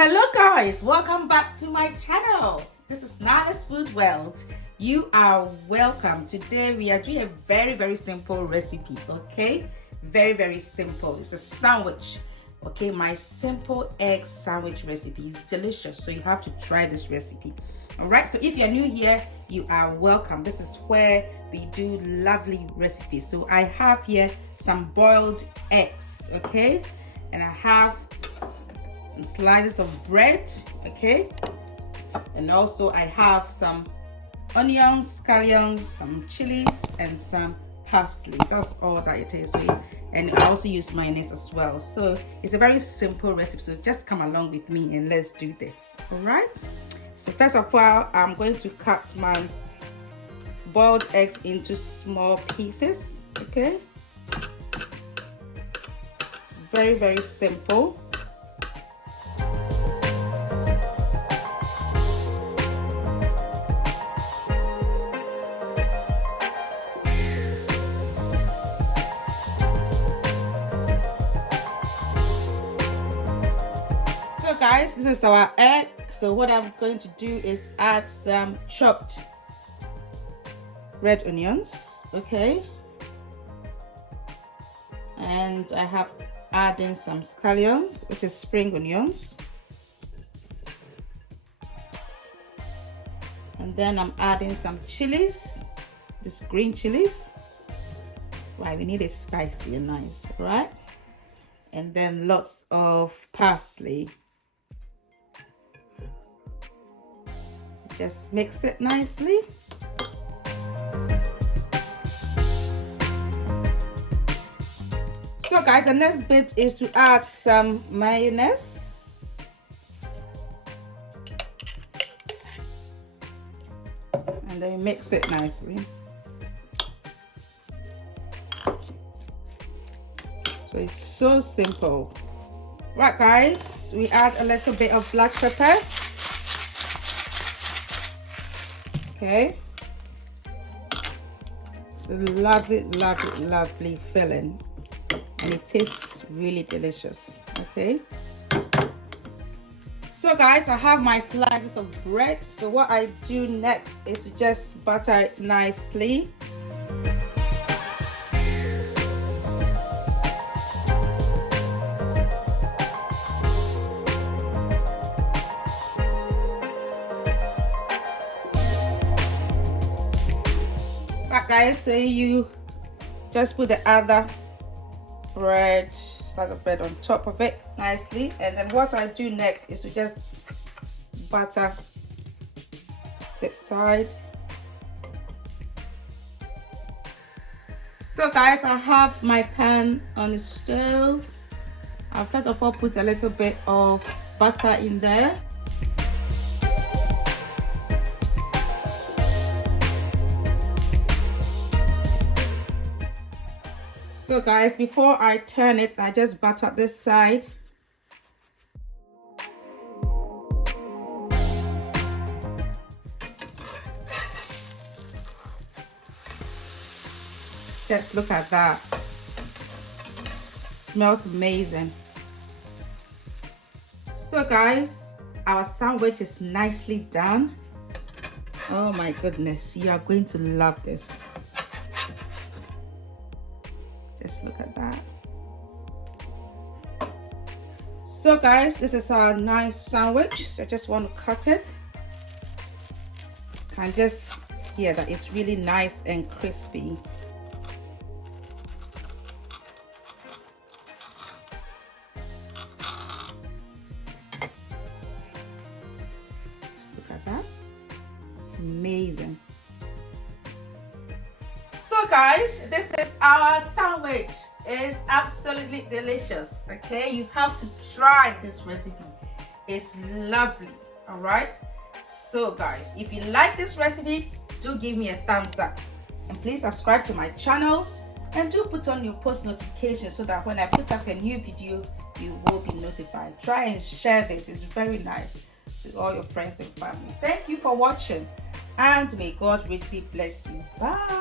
Hello guys, welcome back to my channel. This is Nana's Food World. You are welcome. Today we are doing a very simple recipe, okay? Very simple. It's a sandwich, okay? My simple egg sandwich recipe is delicious, so you have to try this recipe. All right, so if you're new here, you are welcome. This is where we do lovely recipes. So I have here some boiled eggs, okay? And I have some slices of bread, okay, and also I have some onions, scallions, some chilies, and some parsley. That's all that it is. And I also use mayonnaise as well. So it's a very simple recipe, so just come along with me and let's do this. All right, so first of all, I'm going to cut my boiled eggs into small pieces, okay? Very simple. Guys, this is our egg. So what I'm going to do is add some chopped red onions, okay, and I have adding some scallions, which is spring onions, and then I'm adding some chilies, this green chilies. Right, we need it spicy and nice, right? And then lots of parsley. Just mix it nicely. So guys, the next bit is to add some mayonnaise. And then mix it nicely. So it's so simple. Right guys, we add a little bit of black pepper. Okay, it's a lovely filling, and it tastes really delicious. Okay, so guys, I have my slices of bread. So what I do next is to just butter it nicely. Guys, so you just put the other bread, slice of bread on top of it nicely, and then what I do next is to just butter this side. So guys, I have my pan on the stove. I'll first of all put a little bit of butter in there. So guys, before I turn it, I just butter this side. Just look at that. Smells amazing. So guys, our sandwich is nicely done. Oh my goodness, you are going to love this. Just look at that. So guys, this is our nice sandwich. So I just want to cut it. Can just hear that it's really nice and crispy. Just look at that. It's amazing. So guys, this is our sandwich. It's absolutely delicious. Okay, you have to try this recipe. It's lovely. All right, so guys, if you like this recipe, do give me a thumbs up, and please subscribe to my channel, and do put on your post notifications so that when I put up a new video, you will be notified. Try and share this. It's very nice to all your friends and family. Thank you for watching, and may God richly bless you. Bye.